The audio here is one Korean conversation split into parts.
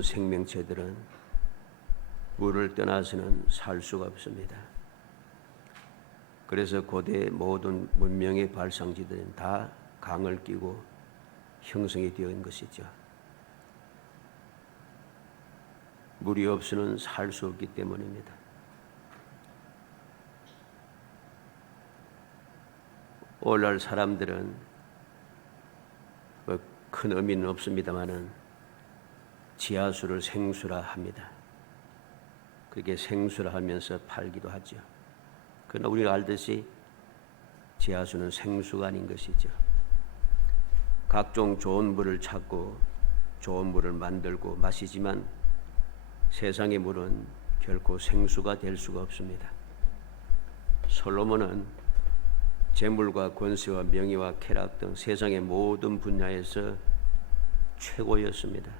모든 생명체들은 물을 떠나서는 살 수가 없습니다. 그래서 고대 모든 문명의 발상지들은 다 강을 끼고 형성이 되어 있는 것이죠. 물이 없이는 살 수 없기 때문입니다. 오늘날 사람들은 큰 의미는 없습니다마는 지하수를 생수라 합니다. 그게 생수라 하면서 팔기도 하죠. 그러나 우리가 알듯이 지하수는 생수가 아닌 것이죠. 각종 좋은 물을 찾고 좋은 물을 만들고 마시지만 세상의 물은 결코 생수가 될 수가 없습니다. 솔로몬은 재물과 권세와 명예와 쾌락 등 세상의 모든 분야에서 최고였습니다.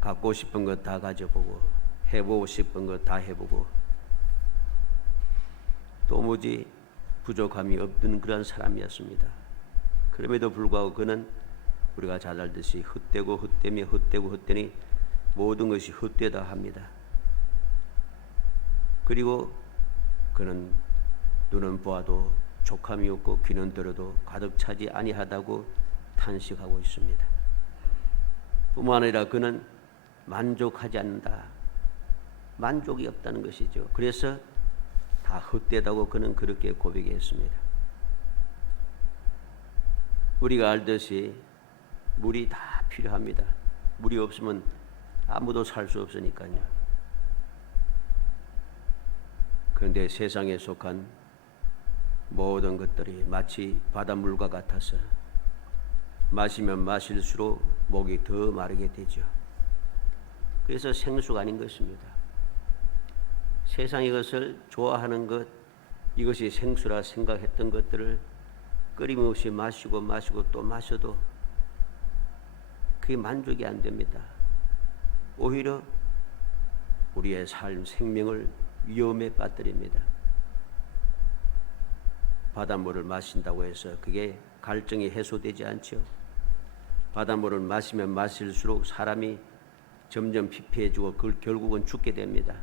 갖고 싶은 것 다 가져보고 해보고 싶은 것 다 해보고 도무지 부족함이 없던 그런 사람이었습니다. 그럼에도 불구하고 그는 우리가 잘 알듯이 헛되고 헛되며 헛되고 헛되니 모든 것이 헛되다 합니다. 그리고 그는 눈은 보아도 족함이 없고 귀는 들어도 가득 차지 아니하다고 탄식하고 있습니다. 뿐만 아니라 그는 만족하지 않는다. 만족이 없다는 것이죠. 그래서 다 헛되다고 그는 그렇게 고백했습니다. 우리가 알듯이 물이 다 필요합니다. 물이 없으면 아무도 살 수 없으니까요. 그런데 세상에 속한 모든 것들이 마치 바닷물과 같아서 마시면 마실수록 목이 더 마르게 되죠. 그래서 생수가 아닌 것입니다. 세상의 것을 좋아하는 것, 이것이 생수라 생각했던 것들을 끊임없이 마시고 또 마셔도 그게 만족이 안 됩니다. 오히려 우리의 삶, 생명을 위험에 빠뜨립니다. 바닷물을 마신다고 해서 그게 갈증이 해소되지 않죠. 바닷물을 마시면 마실수록 사람이 점점 피폐해지고 결국은 죽게 됩니다.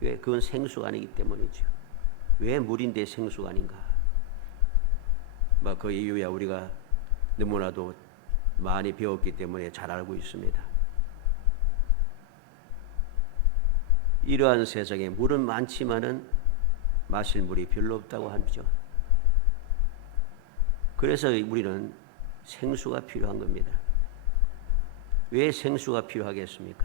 왜? 그건 생수가 아니기 때문이죠. 왜 물인데 생수가 아닌가? 그 이유야 우리가 너무나도 많이 배웠기 때문에 잘 알고 있습니다. 이러한 세상에 물은 많지만은 마실 물이 별로 없다고 하죠. 그래서 우리는 생수가 필요한 겁니다. 왜 생수가 필요하겠습니까?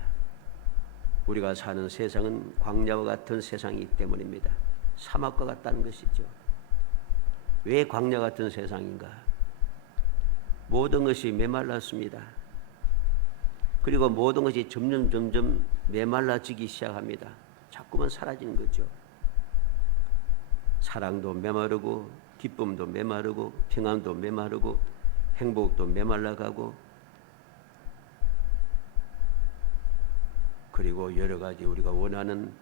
우리가 사는 세상은 광야와 같은 세상이기 때문입니다. 사막과 같다는 것이죠. 왜 광야 같은 세상인가? 모든 것이 메말랐습니다. 그리고 모든 것이 점점 메말라지기 시작합니다. 자꾸만 사라지는 거죠. 사랑도 메마르고 기쁨도 메마르고 평안도 메마르고 행복도 메말라가고 그리고 여러 가지 우리가 원하는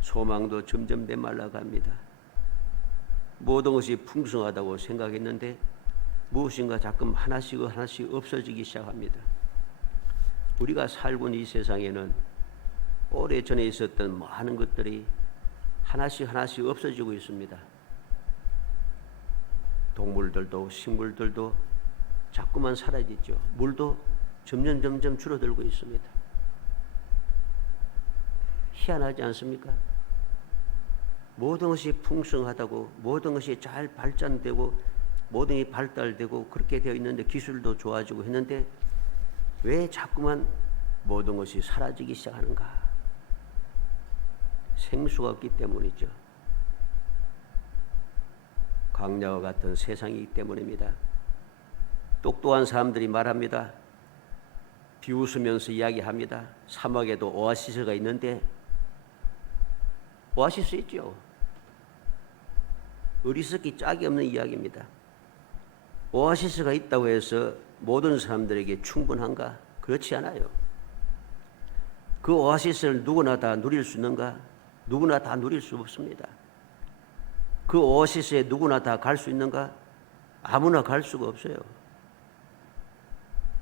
소망도 점점 메말라갑니다. 모든 것이 풍성하다고 생각했는데 무엇인가 자꾸 하나씩 없어지기 시작합니다. 우리가 살고 있는 이 세상에는 오래전에 있었던 많은 것들이 하나씩 없어지고 있습니다. 동물들도 식물들도 자꾸만 사라지죠. 물도 점점 줄어들고 있습니다. 희한하지 않습니까? 모든 것이 풍성하다고 모든 것이 잘 발전되고 모든 것이 발달되고 그렇게 되어 있는데 기술도 좋아지고 했는데 왜 자꾸만 모든 것이 사라지기 시작하는가? 생수가 없기 때문이죠. 광야와 같은 세상이기 때문입니다. 똑똑한 사람들이 말합니다. 비웃으면서 이야기합니다. 사막에도 오아시스가 있는데 오아시스 있죠. 어리석기 짝이 없는 이야기입니다. 오아시스가 있다고 해서 모든 사람들에게 충분한가? 그렇지 않아요. 그 오아시스를 누구나 다 누릴 수 있는가? 누구나 다 누릴 수 없습니다. 그 오아시스에 누구나 다 갈 수 있는가? 아무나 갈 수가 없어요.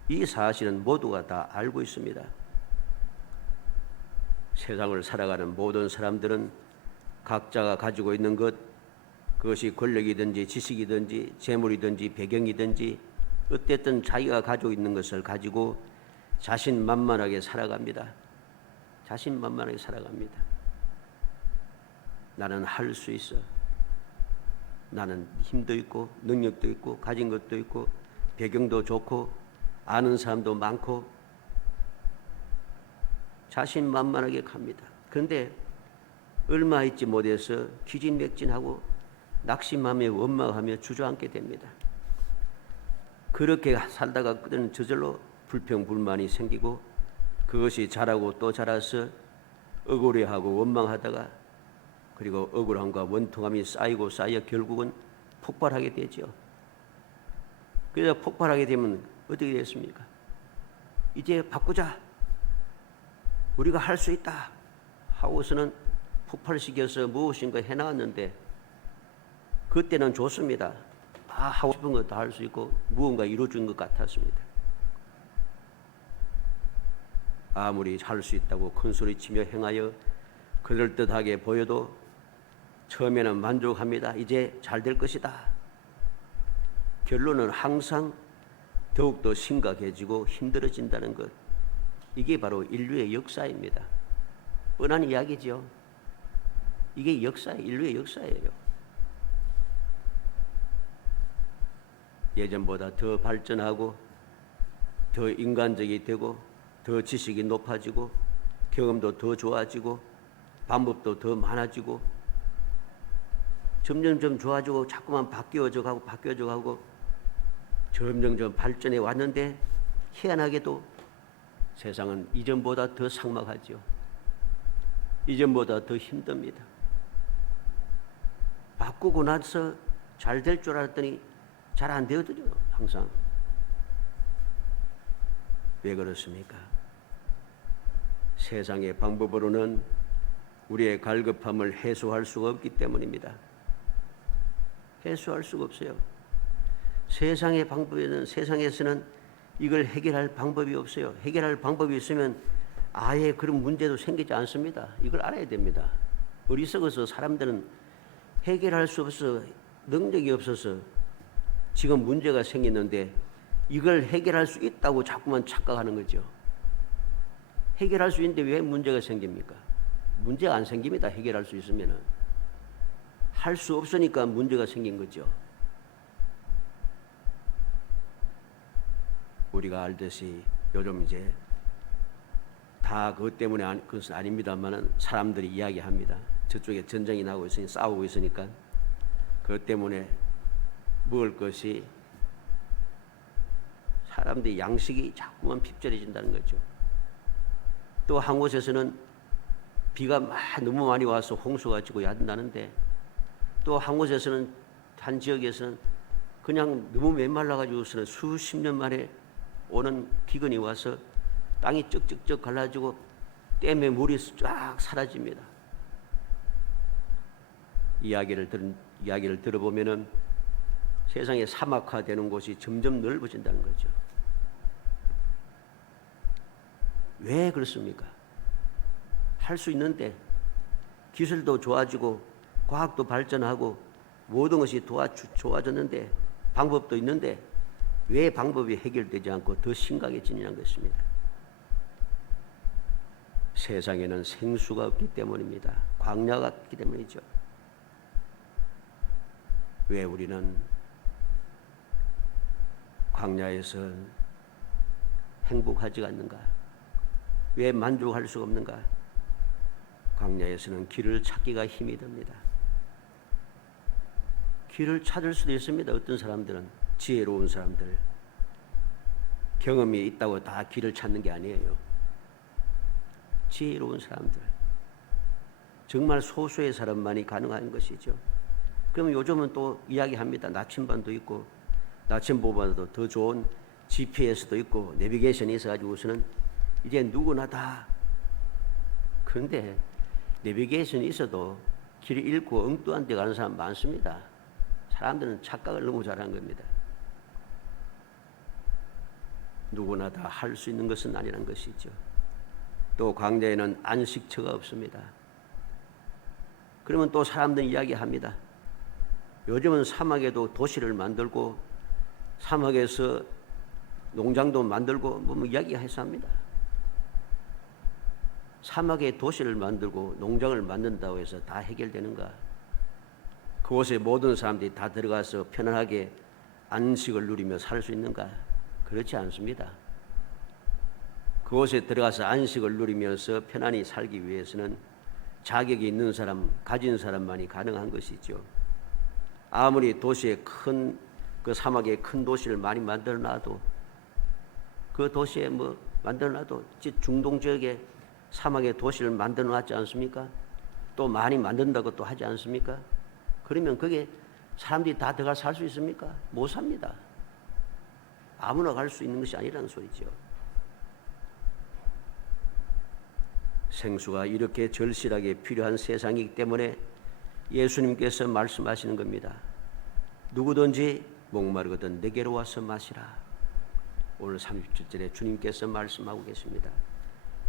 이 사실은 모두가 다 알고 있습니다. 세상을 살아가는 모든 사람들은 각자가 가지고 있는 것, 그것이 권력이든지 지식이든지 재물이든지 배경이든지 어쨌든 자기가 가지고 있는 것을 가지고 자신만만하게 살아갑니다. 자신만만하게 살아갑니다. 나는 할 수 있어. 나는 힘도 있고 능력도 있고 가진 것도 있고 배경도 좋고 아는 사람도 많고 자신만만하게 갑니다. 그런데 얼마 있지 못해서 기진맥진하고 낙심하며 원망하며 주저앉게 됩니다. 그렇게 살다가 그들은 저절로 불평불만이 생기고 그것이 자라고 또 자라서 억울해하고 원망하다가 그리고 억울함과 원통함이 쌓이고 쌓여 결국은 폭발하게 되죠. 그래서 폭발하게 되면 어떻게 됐습니까? 이제 바꾸자. 우리가 할 수 있다. 하고서는 폭발시켜서 무엇인가 해나왔는데 그때는 좋습니다. 하고 싶은 거 다 할 수 있고 무언가 이루어진 것 같았습니다. 아무리 할 수 있다고 큰소리치며 행하여 그럴듯하게 보여도 처음에는 만족합니다. 이제 잘 될 것이다. 결론은 항상 더욱더 심각해지고 힘들어진다는 것. 이게 바로 인류의 역사입니다. 뻔한 이야기죠. 이게 역사예요. 인류의 역사예요. 예전보다 더 발전하고 더 인간적이 되고 더 지식이 높아지고 경험도 더 좋아지고 방법도 더 많아지고 점점점 좋아지고 자꾸만 바뀌어져 가고 점점점 발전해 왔는데 희한하게도 세상은 이전보다 더 삭막하죠. 이전보다 더 힘듭니다. 바꾸고 나서 잘 될 줄 알았더니 잘 안 되거든요. 항상. 왜 그렇습니까? 세상의 방법으로는 우리의 갈급함을 해소할 수가 없기 때문입니다. 해소할 수가 없어요. 세상의 방법에는 세상에서는 이걸 해결할 방법이 없어요. 해결할 방법이 있으면 아예 그런 문제도 생기지 않습니다. 이걸 알아야 됩니다. 어리석어서 사람들은 해결할 수 없어서 능력이 없어서 지금 문제가 생겼는데 이걸 해결할 수 있다고 자꾸만 착각하는 거죠. 해결할 수 있는데 왜 문제가 생깁니까? 문제가 안 생깁니다. 해결할 수 있으면은. 할 수 없으니까 문제가 생긴 거죠. 우리가 알듯이 요즘 이제 다 그것 때문에 그것은 아닙니다만은 사람들이 이야기합니다. 저쪽에 전쟁이 나고 있으니 싸우고 있으니까 그것 때문에 먹을 것이 사람들이 양식이 자꾸만 핍절해진다는 거죠. 또 한 곳에서는 비가 너무 많이 와서 홍수가 지고 얕나는데 또 한 곳에서는 한 지역에서는 그냥 너무 메말라가지고서는 수십 년 만에 오는 기근이 와서 땅이 쩍쩍쩍 갈라지고 댐에 물이 쫙 사라집니다. 이야기를 들어보면은 세상에 사막화되는 곳이 점점 넓어진다는 거죠. 왜 그렇습니까? 할 수 있는데 기술도 좋아지고 과학도 발전하고 모든 것이 좋아졌는데 방법도 있는데 왜 방법이 해결되지 않고 더 심각해지냐는 것입니다. 세상에는 생수가 없기 때문입니다. 광야가 없기 때문이죠. 왜 우리는 광야에서 행복하지 않는가? 왜 만족할 수가 없는가? 광야에서는 길을 찾기가 힘이 듭니다. 길을 찾을 수도 있습니다. 어떤 사람들은 지혜로운 사람들 경험이 있다고 다 길을 찾는 게 아니에요. 지혜로운 사람들 정말 소수의 사람만이 가능한 것이죠. 그럼 요즘은 또 이야기합니다. 나침반도 있고 나침반보다도 더 좋은 GPS도 있고 내비게이션이 있어가지고서는 이제 누구나 다. 그런데 내비게이션이 있어도 길을 잃고 엉뚱한 데 가는 사람 많습니다. 사람들은 착각을 너무 잘한 겁니다. 누구나 다 할 수 있는 것은 아니란 것이죠. 또 광야에는 안식처가 없습니다. 그러면 또 사람들이 이야기합니다. 요즘은 사막에도 도시를 만들고 사막에서 농장도 만들고 뭐 이야기해서 합니다. 사막에 도시를 만들고 농장을 만든다고 해서 다 해결되는가? 그곳에 모든 사람들이 다 들어가서 편안하게 안식을 누리며 살 수 있는가? 그렇지 않습니다. 그곳에 들어가서 안식을 누리면서 편안히 살기 위해서는 자격이 있는 사람, 가진 사람만이 가능한 것이죠. 아무리 도시에 그 사막에 큰 도시를 많이 만들어놔도 그 도시에 만들어놔도 중동 지역에 사막에 도시를 만들어놨지 않습니까? 또 많이 만든다고 또 하지 않습니까? 그러면 그게 사람들이 다 들어가 살 수 있습니까? 못 삽니다. 아무나 갈 수 있는 것이 아니라는 소리죠. 생수가 이렇게 절실하게 필요한 세상이기 때문에 예수님께서 말씀하시는 겁니다. 누구든지 목마르거든 내게로 와서 마시라. 오늘 37절에 주님께서 말씀하고 계십니다.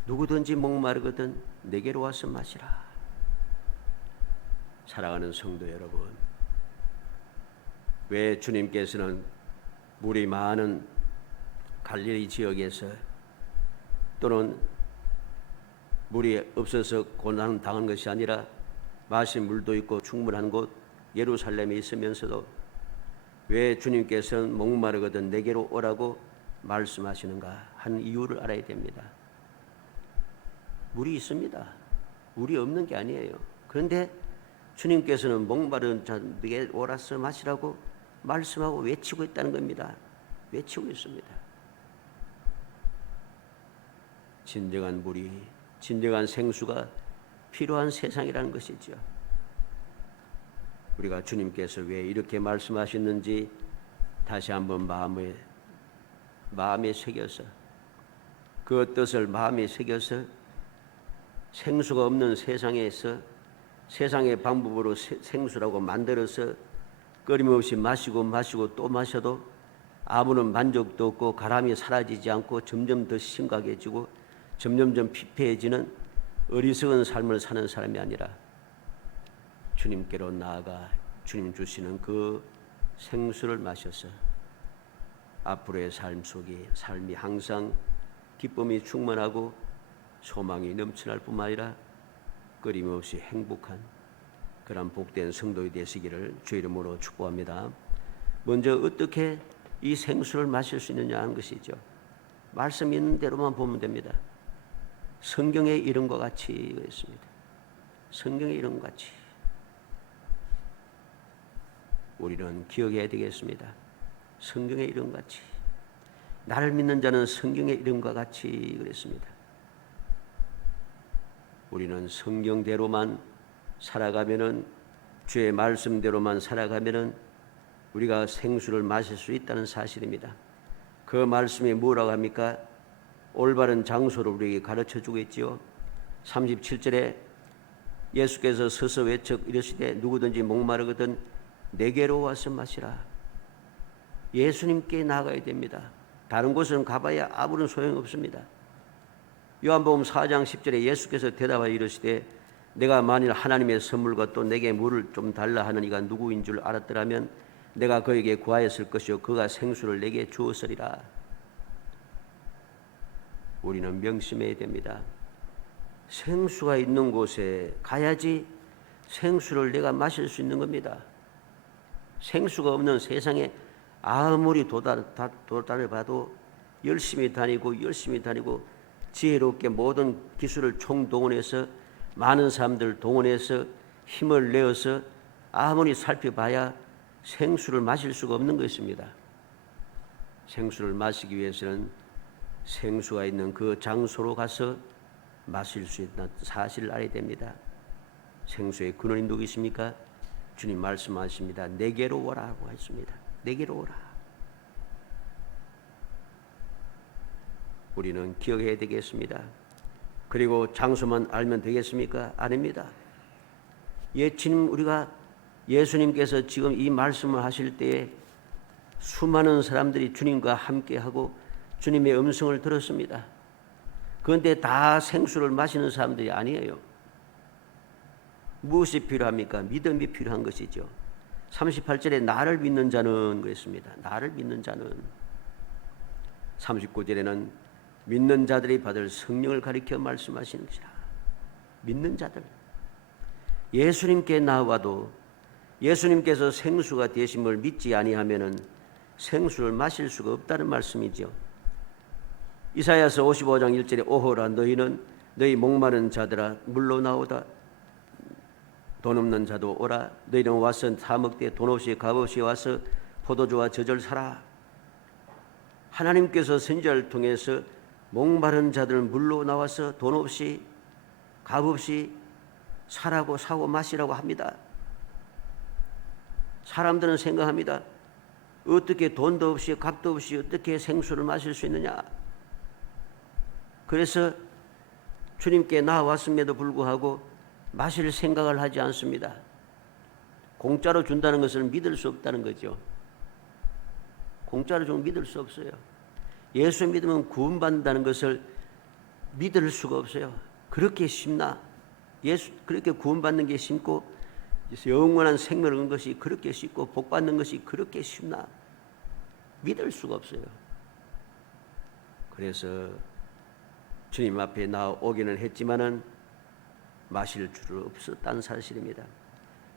누구든지 목마르거든 내게로 와서 마시라. 사랑하는 성도 여러분, 왜 주님께서는 물이 많은 갈릴리 지역에서 또는 물이 없어서 고난 당한 것이 아니라 마실 물도 있고 충분한 곳 예루살렘에 있으면서도 왜 주님께서는 목마르거든 내게로 오라고 말씀하시는가 하는 이유를 알아야 됩니다. 물이 있습니다. 물이 없는 게 아니에요. 그런데 주님께서는 목마른 자에게 오라서 마시라고 말씀하고 외치고 있다는 겁니다. 외치고 있습니다. 진정한 물이, 진정한 생수가 필요한 세상이라는 것이죠. 우리가 주님께서 왜 이렇게 말씀하셨는지 다시 한번 마음에 새겨서 그 뜻을 마음에 새겨서 생수가 없는 세상에서 세상의 방법으로 생수라고 만들어서 끊임없이 마시고 또 마셔도 아무런 만족도 없고 가람이 사라지지 않고 점점 더 심각해지고 점점점 피폐해지는 어리석은 삶을 사는 사람이 아니라 주님께로 나아가 주님 주시는 그 생수를 마셔서 앞으로의 삶 속에 삶이 항상 기쁨이 충만하고 소망이 넘쳐날 뿐만 아니라 끊임없이 행복한 그런 복된 성도이 되시기를 주 이름으로 축복합니다. 먼저 어떻게 이 생수를 마실 수 있느냐 하는 것이죠. 말씀 있는 대로만 보면 됩니다. 성경의 이름과 같이 있습니다. 성경의 이름과 같이 우리는 기억해야 되겠습니다. 성경의 이름과 같이 나를 믿는 자는 성경의 이름과 같이 그랬습니다. 우리는 성경대로만 살아가면은 주의 말씀대로만 살아가면은 우리가 생수를 마실 수 있다는 사실입니다. 그 말씀이 뭐라고 합니까? 올바른 장소를 우리에게 가르쳐주고 있지요. 37절에 예수께서 서서 외쳐 이르시되 누구든지 목마르거든 내게로 와서 마시라. 예수님께 나가야 됩니다. 다른 곳은 가봐야 아무런 소용없습니다. 요한복음 4장 10절에 예수께서 대답하여 이르시되 내가 만일 하나님의 선물과 또 내게 물을 좀 달라 하는 이가 누구인 줄 알았더라면 내가 그에게 구하였을 것이요 그가 생수를 내게 주었으리라. 우리는 명심해야 됩니다. 생수가 있는 곳에 가야지 생수를 내가 마실 수 있는 겁니다. 생수가 없는 세상에 아무리 도단을 봐도 열심히 다니고 지혜롭게 모든 기술을 총동원해서 많은 사람들을 동원해서 힘을 내어서 아무리 살펴봐야 생수를 마실 수가 없는 것입니다. 생수를 마시기 위해서는 생수가 있는 그 장소로 가서 마실 수 있다는 사실을 알아야 됩니다. 생수의 근원이 누구십니까? 주님 말씀하십니다. 내게로 오라고 했습니다. 내게로 오라. 우리는 기억해야 되겠습니다. 그리고 장소만 알면 되겠습니까? 아닙니다. 우리가 예수님께서 지금 이 말씀을 하실 때에 수많은 사람들이 주님과 함께하고 주님의 음성을 들었습니다. 그 그런데 다 생수를 마시는 사람들이 아니에요. 무엇이 필요합니까? 믿음이 필요한 것이죠. 38절에 나를 믿는 자는 그랬습니다. 나를 믿는 자는. 39절에는 믿는 자들이 받을 성령을 가리켜 말씀하시는 것이라. 믿는 자들. 예수님께 나와도 예수님께서 생수가 되심을 믿지 아니하면은 생수를 마실 수가 없다는 말씀이죠. 이사야서 55장 1절에 오호라 너희는 너희 목마른 자들아 물로 나오다. 돈 없는 자도 오라. 너희는 와서 사 먹되 돈 없이 값 없이 와서 포도주와 젖을 사라. 하나님께서 선지자를 통해서 목마른 자들은 물로 나와서 돈 없이 값 없이 사라고 사고 마시라고 합니다. 사람들은 생각합니다. 어떻게 돈도 없이 값도 없이 어떻게 생수를 마실 수 있느냐. 그래서 주님께 나왔음에도 불구하고 마실 생각을 하지 않습니다. 공짜로 준다는 것을 믿을 수 없다는 거죠. 공짜로 좀 믿을 수 없어요. 예수 믿으면 구원받는다는 것을 믿을 수가 없어요. 그렇게 쉽나? 예수 그렇게 구원받는 게 쉽고 영원한 생명을 얻는 것이 그렇게 쉽고 복받는 것이 그렇게 쉽나? 믿을 수가 없어요. 그래서 주님 앞에 나오기는 했지만은 마실 줄은 없었다는 사실입니다.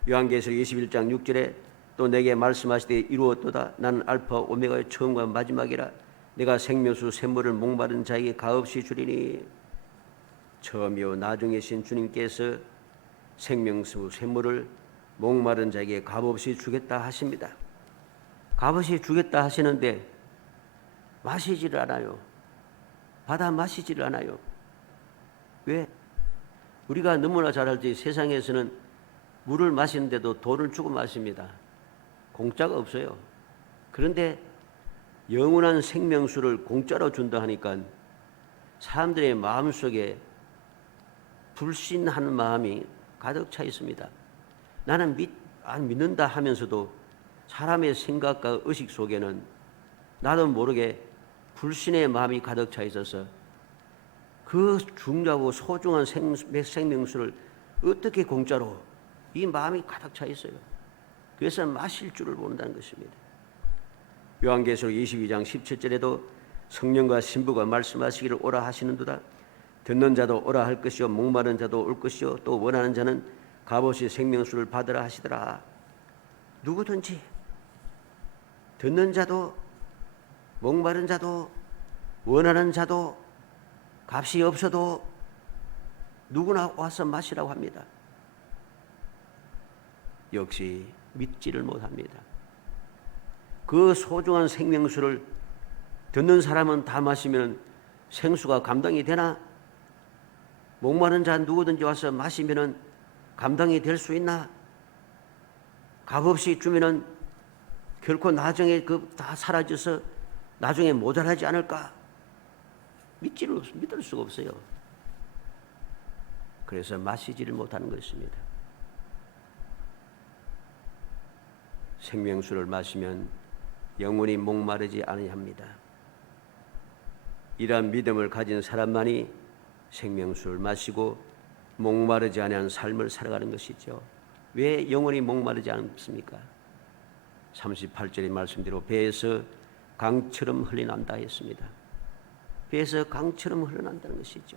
요한계시록 21장 6절에 또 내게 말씀하시되 이루었도다. 나는 알파 오메가의 처음과 마지막이라. 내가 생명수 샘물을 목마른 자에게 값없이 주리니. 처음이요 나중이신 주님께서 생명수 샘물을 목마른 자에게 값없이 주겠다 하십니다. 값없이 주겠다 하시는데 마시지를 않아요. 받아 마시지를 않아요. 왜? 우리가 너무나 잘 알지 세상에서는 물을 마시는데도 돈을 주고 마십니다. 공짜가 없어요. 그런데 영원한 생명수를 공짜로 준다 하니까 사람들의 마음속에 불신하는 마음이 가득 차 있습니다. 나는 안 믿는다 하면서도 사람의 생각과 의식 속에는 나도 모르게 불신의 마음이 가득 차 있어서 그 중요하고 소중한 생명수를 어떻게 공짜로, 이 마음이 가득 차 있어요. 그래서 마실 줄을 모른다는 것입니다. 요한계시록 22장 17절에도 성령과 신부가 말씀하시기를 오라 하시는도다. 듣는 자도 오라 할 것이요 목마른 자도 올 것이요 또 원하는 자는 값없이 생명수를 받으라 하시더라. 누구든지 듣는 자도 목마른 자도 원하는 자도 값이 없어도 누구나 와서 마시라고 합니다. 역시 믿지를 못합니다. 그 소중한 생명수를 듣는 사람은 다 마시면 생수가 감당이 되나? 목마른 자 누구든지 와서 마시면 감당이 될 수 있나? 값없이 주면 결코 나중에 다 사라져서 나중에 모자라지 않을까? 믿을 수가 없어요. 그래서 마시지를 못하는 것입니다. 생명수를 마시면 영원히 목마르지 아니합니다. 이러한 믿음을 가진 사람만이 생명수를 마시고 목마르지 아니한 삶을 살아가는 것이죠. 왜 영원히 목마르지 않습니까? 38절의 말씀대로 배에서 강처럼 흘러난다 했습니다. 배에서 강처럼 흘러난다는 것이죠.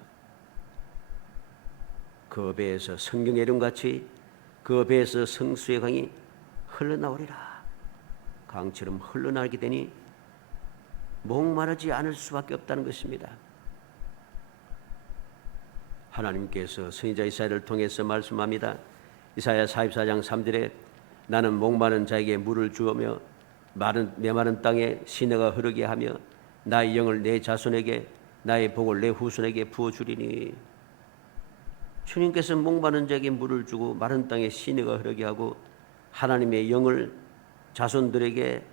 그 배에서 성경의 이름같이 그 배에서 성수의 강이 흘러나오리라. 강처럼 흘러나오게 되니 목마르지 않을 수밖에 없다는 것입니다. 하나님께서 선지자 이사야를 통해서 말씀합니다. 이사야 44장 3절에 나는 목마른 자에게 물을 주으며 메마른 땅에 시내가 흐르게 하며 나의 영을 내 자손에게 나의 복을 내 후손에게 부어주리니. 주님께서 목마른 자에게 물을 주고 마른 땅에 시내가 흐르게 하고 하나님의 영을 자손들에게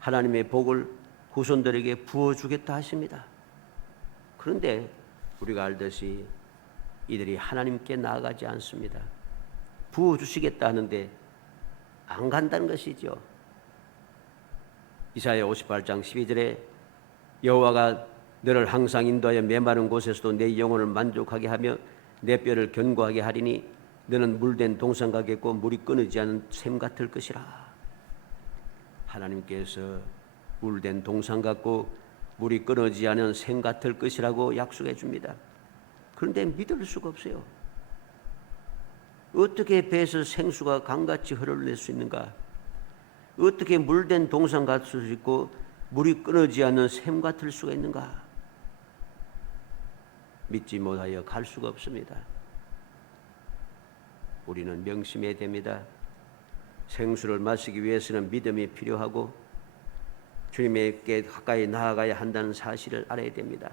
하나님의 복을 후손들에게 부어주겠다 하십니다. 그런데 우리가 알듯이 이들이 하나님께 나아가지 않습니다. 부어주시겠다 하는데 안 간다는 것이죠. 이사야 58장 12절에 여호와가 너를 항상 인도하여 메마른 곳에서도 내 영혼을 만족하게 하며 내 뼈를 견고하게 하리니 너는 물된 동상 같겠고 물이 끊이지 않은 샘 같을 것이라. 하나님께서 물된 동상 같고 물이 끊어지지 않은 샘 같을 것이라고 약속해 줍니다. 그런데 믿을 수가 없어요. 어떻게 배에서 생수가 강같이 흘러낼 수 있는가? 어떻게 물된 동상 같을 수 있고 물이 끊어지지 않는 샘 같을 수가 있는가? 믿지 못하여 갈 수가 없습니다. 우리는 명심해야 됩니다. 생수를 마시기 위해서는 믿음이 필요하고 주님께 가까이 나아가야 한다는 사실을 알아야 됩니다.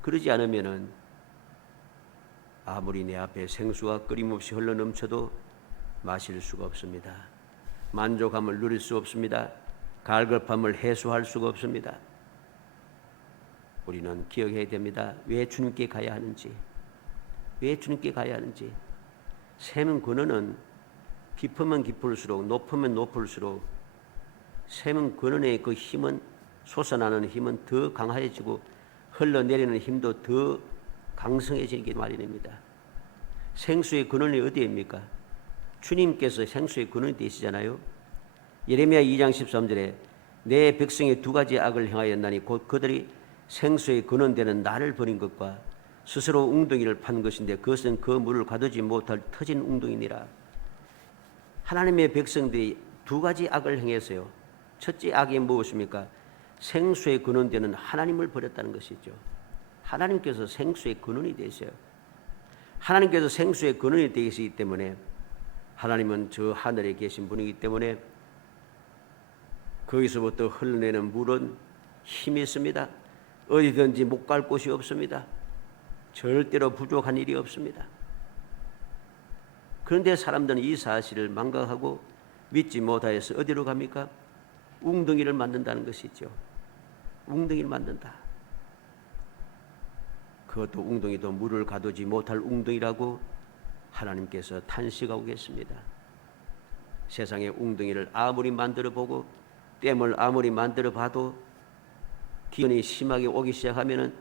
그러지 않으면은 아무리 내 앞에 생수가 끊임없이 흘러넘쳐도 마실 수가 없습니다. 만족함을 누릴 수 없습니다. 갈급함을 해소할 수가 없습니다. 우리는 기억해야 됩니다. 왜 주님께 가야 하는지, 왜 주님께 가야 하는지. 샘 근원은 깊으면 깊을수록, 높으면 높을수록 샘 근원의 그 힘은, 솟아나는 힘은 더 강해지고 흘러내리는 힘도 더 강성해지기 마련입니다. 생수의 근원이 어디입니까? 주님께서 생수의 근원이 되시잖아요. 예레미야 2장 13절에 내 백성이 두 가지 악을 행하였나니 곧 그들이 생수의 근원되는 나를 버린 것과 스스로 웅덩이를 판 것인데 그것은 그 물을 가두지 못할 터진 웅덩이니라. 하나님의 백성들이 두 가지 악을 행했어요. 첫째 악이 무엇입니까? 생수의 근원되는 하나님을 버렸다는 것이죠. 하나님께서 생수의 근원이 되세요. 하나님께서 생수의 근원이 되시기 때문에 하나님은 저 하늘에 계신 분이기 때문에 거기서부터 흘러내는 물은 힘이 있습니다. 어디든지 못 갈 곳이 없습니다. 절대로 부족한 일이 없습니다. 그런데 사람들은 이 사실을 망각하고 믿지 못하여서 어디로 갑니까? 웅덩이를 만든다는 것이죠. 웅덩이를 만든다. 그것도 웅덩이도 물을 가두지 못할 웅덩이라고 하나님께서 탄식하고 계십니다. 세상의 웅덩이를 아무리 만들어 보고 댐을 아무리 만들어 봐도 기온이 심하게 오기 시작하면은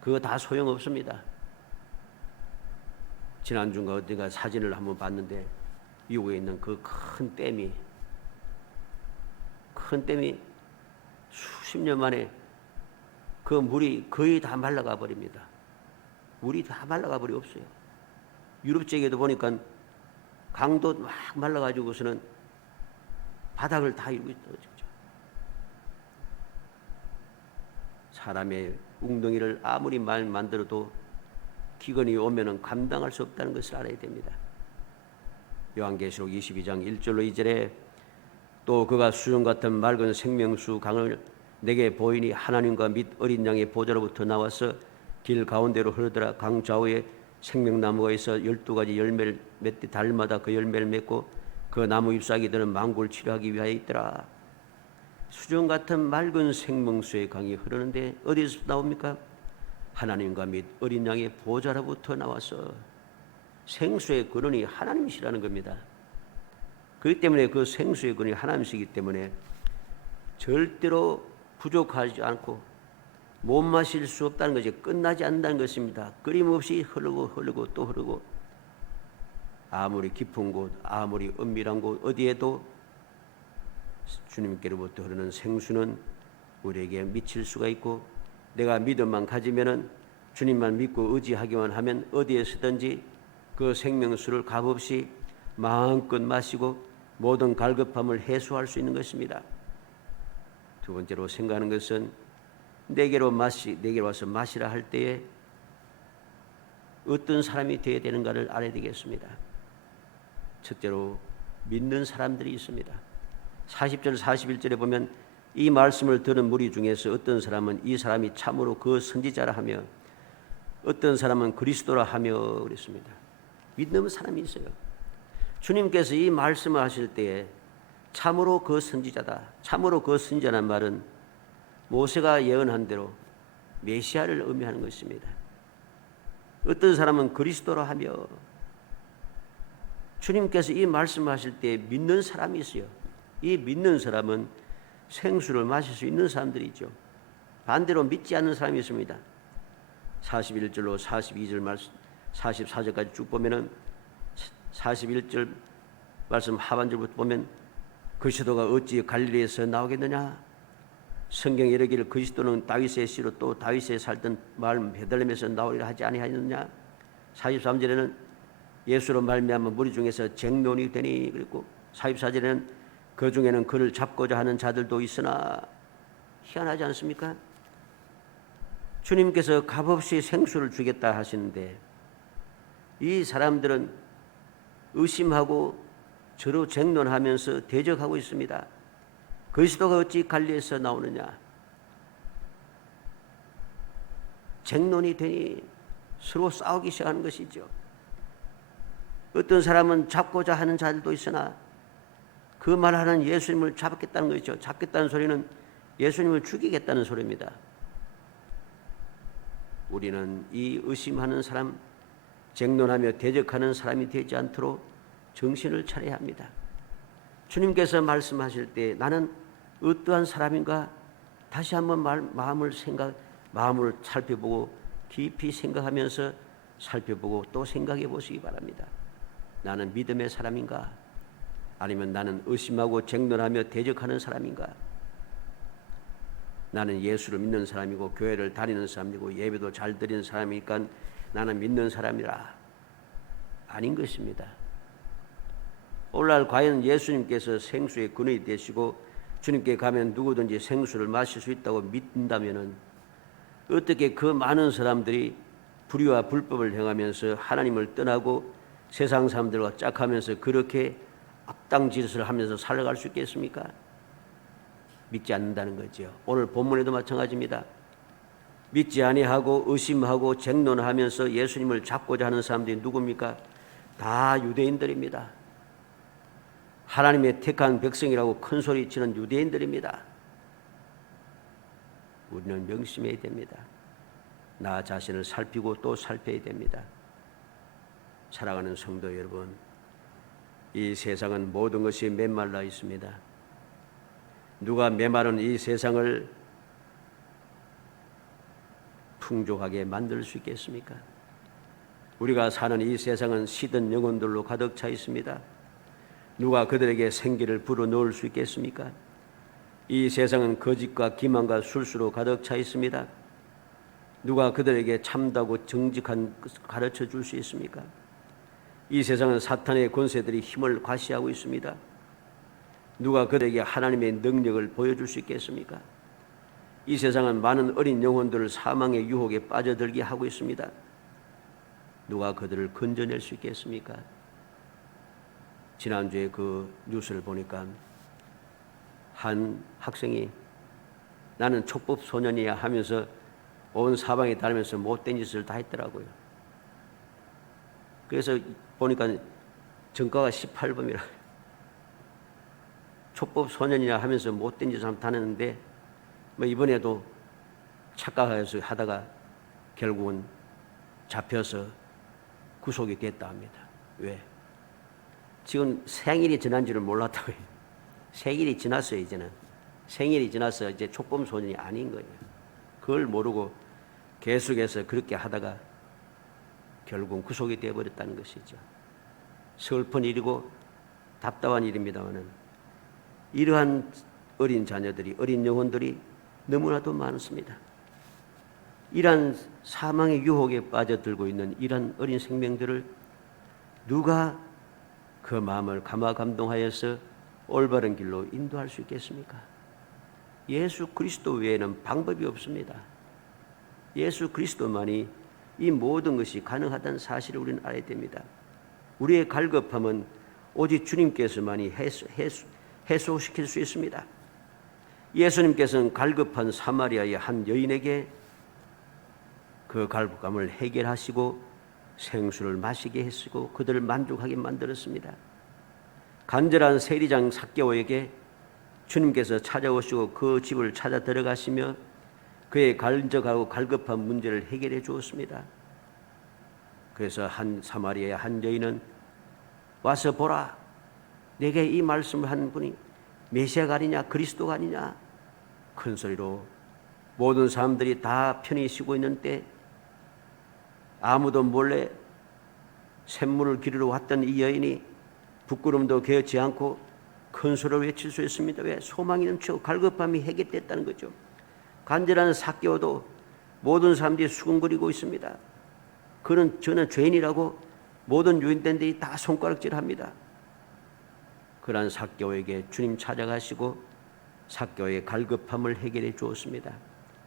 그거 다 소용없습니다. 지난주인가 어디가 사진을 한번 봤는데 미국에 있는 그 큰 댐이 수십 년 만에 그 물이 거의 다 말라가 버립니다. 물이 다 말라가 버리 없어요. 유럽 지역에도 보니까 강도 막 말라가지고서는 바닥을 다 이루고 있다고 그러죠. 사람의 웅덩이를 아무리 만들어도 기근이 오면은 감당할 수 없다는 것을 알아야 됩니다. 요한계시록 22장 1절로 2절에 또 그가 수정 같은 맑은 생명수 강을 내게 보이니 하나님과 및 어린 양의 보좌로부터 나와서 길 가운데로 흐르더라. 강 좌우에 생명나무가 있어 12가지 열매를 맺되 달마다 그 열매를 맺고 그 나무 잎사귀들은 만국을 치료하기 위하여 있더라. 수정 같은 맑은 생명수의 강이 흐르는데 어디서 나옵니까? 하나님과 및 어린 양의 보좌로부터 나와서 생수의 근원이 하나님이시라는 겁니다. 그렇기 때문에 그 생수의 근원이 하나님이시기 때문에 절대로 부족하지 않고 못 마실 수 없다는 것이 끝나지 않는다는 것입니다. 끊임없이 흐르고 또 흐르고 아무리 깊은 곳, 아무리 은밀한 곳 어디에도 주님께로부터 흐르는 생수는 우리에게 미칠 수가 있고 내가 믿음만 가지면은 주님만 믿고 의지하기만 하면 어디에서든지 그 생명수를 값없이 마음껏 마시고 모든 갈급함을 해소할 수 있는 것입니다. 두 번째로 생각하는 것은 내게로 와서 마시라 할 때에 어떤 사람이 되어야 되는가를 알아야 되겠습니다. 첫째로 믿는 사람들이 있습니다. 40절 41절에 보면 이 말씀을 들은 무리 중에서 어떤 사람은 이 사람이 참으로 그 선지자라 하며 어떤 사람은 그리스도라 하며 그랬습니다. 믿는 사람이 있어요. 주님께서 이 말씀을 하실 때에 참으로 그 선지자다. 참으로 그 선지자란 말은 모세가 예언한 대로 메시아를 의미하는 것입니다. 어떤 사람은 그리스도라 하며 주님께서 이 말씀을 하실 때 믿는 사람이 있어요. 이 믿는 사람은 생수를 마실 수 있는 사람들이죠. 반대로 믿지 않는 사람이 있습니다. 41절로 42절 말씀, 44절까지 쭉 보면은 41절 말씀 하반절부터 보면 그리스도가 어찌 갈릴리에서 나오겠느냐? 성경에 이르기를 그리스도는 다윗의 씨로 또 다윗에 살던 마을 베들레헴에서 나오리라 하지 아니하였느냐? 43절에는 예수로 말미암아 무리 중에서 쟁론이 되니, 그리고 44절에는 그 중에는 그를 잡고자 하는 자들도 있으나, 희한하지 않습니까? 주님께서 값없이 생수를 주겠다 하시는데 이 사람들은 의심하고 저로 쟁론하면서 대적하고 있습니다. 그리스도가 어찌 갈릴리에서 나오느냐? 쟁론이 되니 서로 싸우기 시작하는 것이죠. 어떤 사람은 잡고자 하는 자들도 있으나 그 말하는 예수님을 잡겠다는 것이죠. 잡겠다는 소리는 예수님을 죽이겠다는 소리입니다. 우리는 이 의심하는 사람, 쟁론하며 대적하는 사람이 되지 않도록 정신을 차려야 합니다. 주님께서 말씀하실 때 나는 어떠한 사람인가 다시 한번 마음을 살펴보고 깊이 생각하면서 살펴보고 또 생각해 보시기 바랍니다. 나는 믿음의 사람인가? 아니면 나는 의심하고 쟁론하며 대적하는 사람인가? 나는 예수를 믿는 사람이고 교회를 다니는 사람이고 예배도 잘 드리는 사람이니까 나는 믿는 사람이라. 아닌 것입니다. 오늘날 과연 예수님께서 생수의 근원이 되시고 주님께 가면 누구든지 생수를 마실 수 있다고 믿는다면 어떻게 그 많은 사람들이 불의와 불법을 행하면서 하나님을 떠나고 세상 사람들과 짝하면서 그렇게 악당 짓을 하면서 살아갈 수 있겠습니까? 믿지 않는다는 거죠. 오늘 본문에도 마찬가지입니다. 믿지 아니하고 의심하고 쟁론하면서 예수님을 잡고자 하는 사람들이 누굽니까? 다 유대인들입니다. 하나님의 택한 백성이라고 큰 소리 치는 유대인들입니다. 우리는 명심해야 됩니다. 나 자신을 살피고 또 살펴야 됩니다. 사랑하는 성도 여러분, 이 세상은 모든 것이 메말라 있습니다. 누가 메마른 이 세상을 풍족하게 만들 수 있겠습니까? 우리가 사는 이 세상은 시든 영혼들로 가득 차 있습니다. 누가 그들에게 생기를 불어넣을 수 있겠습니까? 이 세상은 거짓과 기만과 술수로 가득 차 있습니다. 누가 그들에게 참다고 정직한 것을 가르쳐 줄 수 있습니까? 이 세상은 사탄의 권세들이 힘을 과시하고 있습니다. 누가 그들에게 하나님의 능력을 보여줄 수 있겠습니까? 이 세상은 많은 어린 영혼들을 사망의 유혹에 빠져들게 하고 있습니다. 누가 그들을 건져낼 수 있겠습니까? 지난주에 그 뉴스를 보니까 한 학생이 나는 촉법 소년이야 하면서 온 사방에 다니면서 못된 짓을 다 했더라고요. 그래서 보니까 전과가 18범이라 촉법 소년이라 하면서 못된 짓을 다 했는데 뭐 이번에도 착각해서 하다가 결국은 잡혀서 구속이 됐다 합니다. 왜? 지금 생일이 지난지를 몰랐다고요. 생일이 지났어요. 이제는 생일이 지나서 이제 촉법 소년이 아닌 거예요. 그걸 모르고 계속해서 그렇게 하다가 결국은 구속이 되어버렸다는 것이죠. 슬픈 일이고 답답한 일입니다만은 이러한 어린 자녀들이, 어린 영혼들이 너무나도 많습니다. 이러한 사망의 유혹에 빠져들고 있는 이러한 어린 생명들을 누가 그 마음을 감화감동하여서 올바른 길로 인도할 수 있겠습니까? 예수 그리스도 외에는 방법이 없습니다. 예수 그리스도만이 이 모든 것이 가능하다는 사실을 우리는 알아야 됩니다. 우리의 갈급함은 오직 주님께서만이 해소시킬 수 있습니다. 예수님께서는 갈급한 사마리아의 한 여인에게 그 갈급함을 해결하시고 생수를 마시게 했고 그들을 만족하게 만들었습니다. 간절한 세리장 삭개오에게 주님께서 찾아오시고 그 집을 찾아 들어가시며 그의 간절하고 갈급한 문제를 해결해 주었습니다. 그래서 한 사마리아의 한 여인은 와서 보라, 내게 이 말씀을 한 분이 메시아가 아니냐, 그리스도가 아니냐, 큰 소리로 모든 사람들이 다 편히 쉬고 있는 때 아무도 몰래 샘물을 기르러 왔던 이 여인이 부끄럼도 개의치 않고 큰 소리로 외칠 수 있습니다. 왜? 소망이 넘치고 갈급함이 해결됐다는 거죠. 간절한 삭개오도 모든 사람들이 수군거리고 있습니다. 저는 죄인이라고 모든 유인된들이 다 손가락질합니다. 그러한 삭개오에게 주님 찾아가시고 삭개오의 갈급함을 해결해 주었습니다.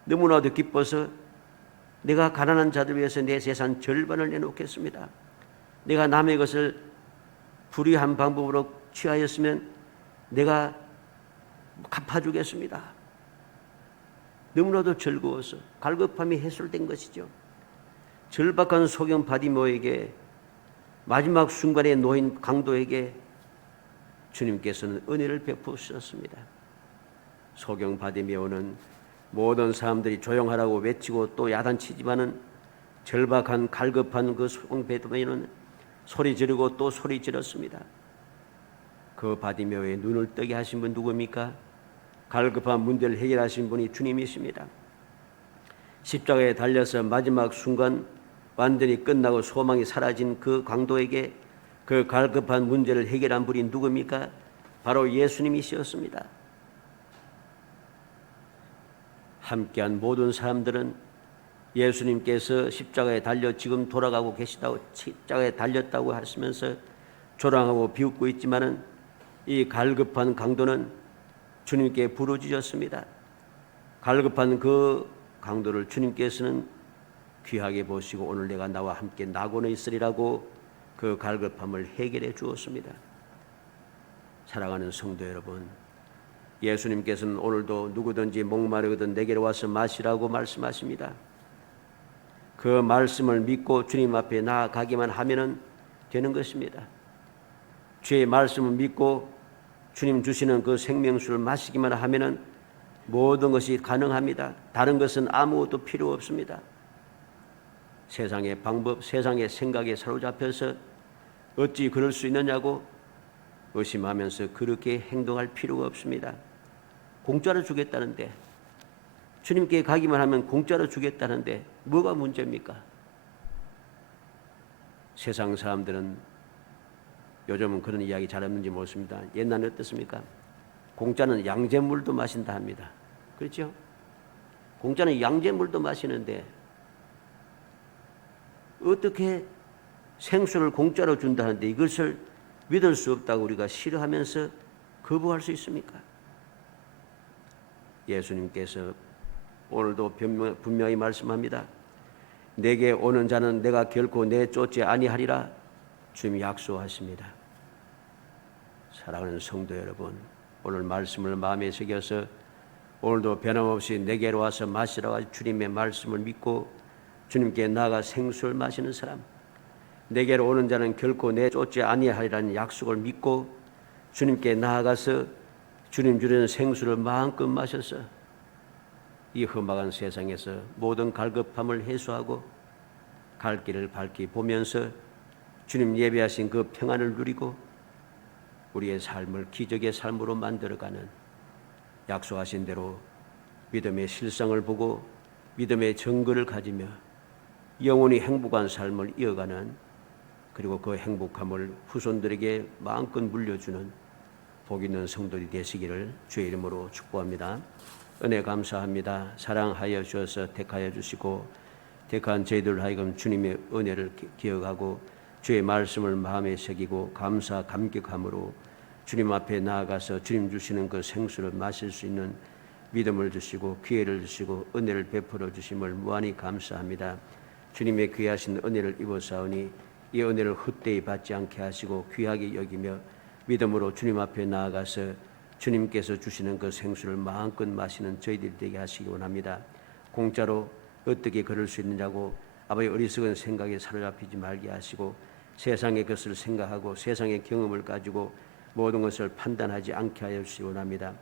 너무나도 기뻐서 내가 가난한 자들 위해서 내 재산 절반을 내놓겠습니다. 내가 남의 것을 불의한 방법으로 취하였으면 내가 갚아주겠습니다. 너무나도 즐거워서 갈급함이 해소된 것이죠. 절박한 소경 바디모에게 마지막 순간에 놓인 강도에게 주님께서는 은혜를 베푸셨습니다. 소경 바디메오는 모든 사람들이 조용하라고 외치고 또 야단치지만은 절박한 갈급한 그 소경 바디메오는 소리 지르고 또 소리 지렀습니다. 그 바디메오의 눈을 뜨게 하신 분 누굽니까? 갈급한 문제를 해결하신 분이 주님이십니다. 십자가에 달려서 마지막 순간 완전히 끝나고 소망이 사라진 그 강도에게 그 갈급한 문제를 해결한 분이 누굽니까? 바로 예수님이셨습니다. 함께한 모든 사람들은 예수님께서 십자가에 달려 지금 돌아가고 계시다고 십자가에 달렸다고 하시면서 조랑하고 비웃고 있지만은 이 갈급한 강도는 주님께 부르짖었습니다. 갈급한 그 강도를 주님께서는 귀하게 보시고 오늘 내가 나와 함께 낙원에 있으리라고 그 갈급함을 해결해 주었습니다. 사랑하는 성도 여러분, 예수님께서는 오늘도 누구든지 목마르거든 내게로 와서 마시라고 말씀하십니다. 그 말씀을 믿고 주님 앞에 나아가기만 하면 되는 것입니다. 주의 말씀을 믿고 주님 주시는 그 생명수를 마시기만 하면 모든 것이 가능합니다. 다른 것은 아무것도 필요 없습니다. 세상의 방법, 세상의 생각에 사로잡혀서 어찌 그럴 수 있느냐고 의심하면서 그렇게 행동할 필요가 없습니다. 공짜로 주겠다는데, 주님께 가기만 하면 공짜로 주겠다는데 뭐가 문제입니까? 세상 사람들은 요즘은 그런 이야기 잘 없는지 모르겠습니다. 옛날에 어떻습니까? 공짜는 양잿물도 마신다 합니다. 그렇죠? 공짜는 양잿물도 마시는데 어떻게 생수를 공짜로 준다는데 이것을 믿을 수 없다고 우리가 싫어하면서 거부할 수 있습니까? 예수님께서 오늘도 분명히 말씀합니다. 내게 오는 자는 내가 결코 내쫓지 아니하리라 주님이 약속하십니다. 사랑하는 성도 여러분, 오늘 말씀을 마음에 새겨서 오늘도 변함없이 내게로 와서 마시라고 주님의 말씀을 믿고 주님께 나아가 생수를 마시는 사람, 내게로 오는 자는 결코 내쫓지 아니하리라는 약속을 믿고 주님께 나아가서 주님 주시는 생수를 마음껏 마셔서 이 험악한 세상에서 모든 갈급함을 해소하고 갈 길을 밝히 보면서 주님 예배하신 그 평안을 누리고 우리의 삶을 기적의 삶으로 만들어가는 약속하신 대로 믿음의 실상을 보고 믿음의 증거를 가지며 영원히 행복한 삶을 이어가는, 그리고 그 행복함을 후손들에게 마음껏 물려주는 복 있는 성도들이 되시기를 주의 이름으로 축복합니다. 은혜 감사합니다. 사랑하여 주셔서 택하여 주시고 택한 저희들 하여금 주님의 은혜를 기억하고 주의 말씀을 마음에 새기고 감사 감격함으로 주님 앞에 나아가서 주님 주시는 그 생수를 마실 수 있는 믿음을 주시고 기회를 주시고 은혜를 베풀어 주심을 무한히 감사합니다. 주님의 귀하신 은혜를 입어사오니 이 은혜를 헛되이 받지 않게 하시고 귀하게 여기며 믿음으로 주님 앞에 나아가서 주님께서 주시는 그 생수를 마음껏 마시는 저희들이 되게 하시기 원합니다. 공짜로 어떻게 그럴 수 있느냐고 아버지 어리석은 생각에 사로잡히지 말게 하시고 세상의 것을 생각하고 세상의 경험을 가지고 모든 것을 판단하지 않게 하여 주시기 원합니다.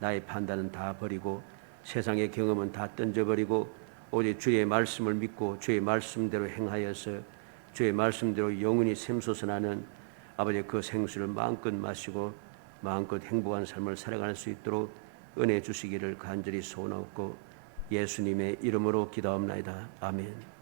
나의 판단은 다 버리고 세상의 경험은 다 던져버리고 오직 주의 말씀을 믿고 주의 말씀대로 행하여서 주의 말씀대로 영원히 샘솟아나는 아버지 그 생수를 마음껏 마시고 마음껏 행복한 삶을 살아갈 수 있도록 은혜 주시기를 간절히 소원하고 예수님의 이름으로 기도합니다. 아멘.